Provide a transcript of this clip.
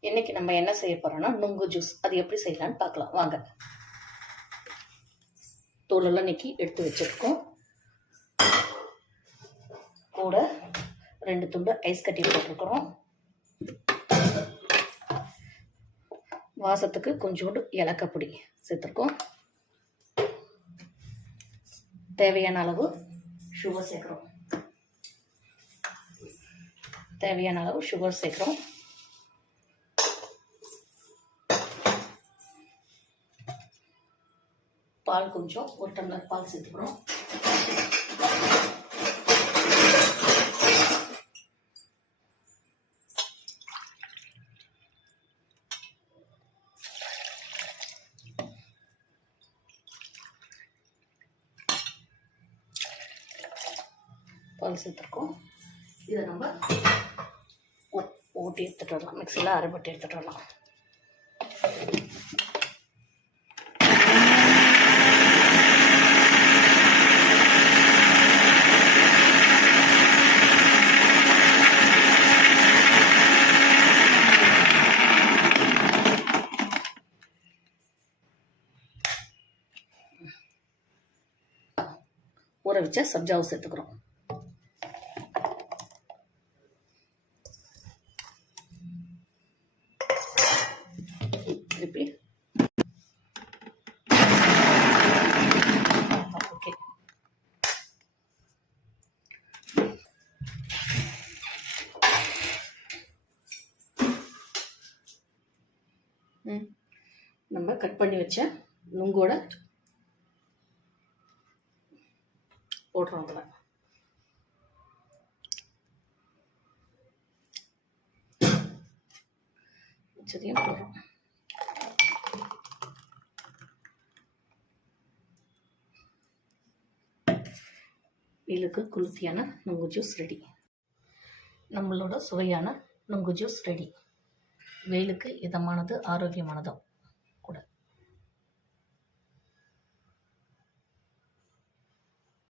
இன்னைக்கு நம்ம என்ன செய்ய போறோம்னா நுங்கு ஜூஸ் அது எப்படி செய்யலாம்னு பார்க்கலாம். வாங்க. தோலெல்லாம் நீக்கி எடுத்து வச்சிருக்கோம். கூட ரெண்டு துண்டு ஐஸ் கட்டி போட்டிருக்கிறோம். வாசத்துக்கு கொஞ்சோண்டு இலக்கப்பொடி பொடி சேர்த்துருக்கோம். தேவையான அளவு சுகர் சேர்க்குறோம். தேவையான அளவு சுகர் சேர்க்குறோம். பால் கொஞ்சம் ஒரு டம்ளர் பால் சேர்த்துக்கிறோம் பால் சேர்த்துருக்கோம். இதை நம்ம ஓ- ஓட்டி எடுத்துகிட்டு வரலாம். மிக்சியில் அரைப்பட்டு எடுத்துகிட்டு வரலாம். ஊற வச்ச சப்ஜாவை சேர்த்துக்கிறோம் திருப்பி. ஓகே. நம்ம கட் பண்ணி வச்ச நுங்கோட போடுறோம் அதில் மிச்சதையும் போடுறோம் வெயிலுக்கு குளிர்ச்சியான நுங்கு ஜூஸ் ரெடி நம்மளோட சுவையான நுங்கு ஜூஸ் ரெடி வெயிலுக்கு இதமானது ஆரோக்கியமானதும்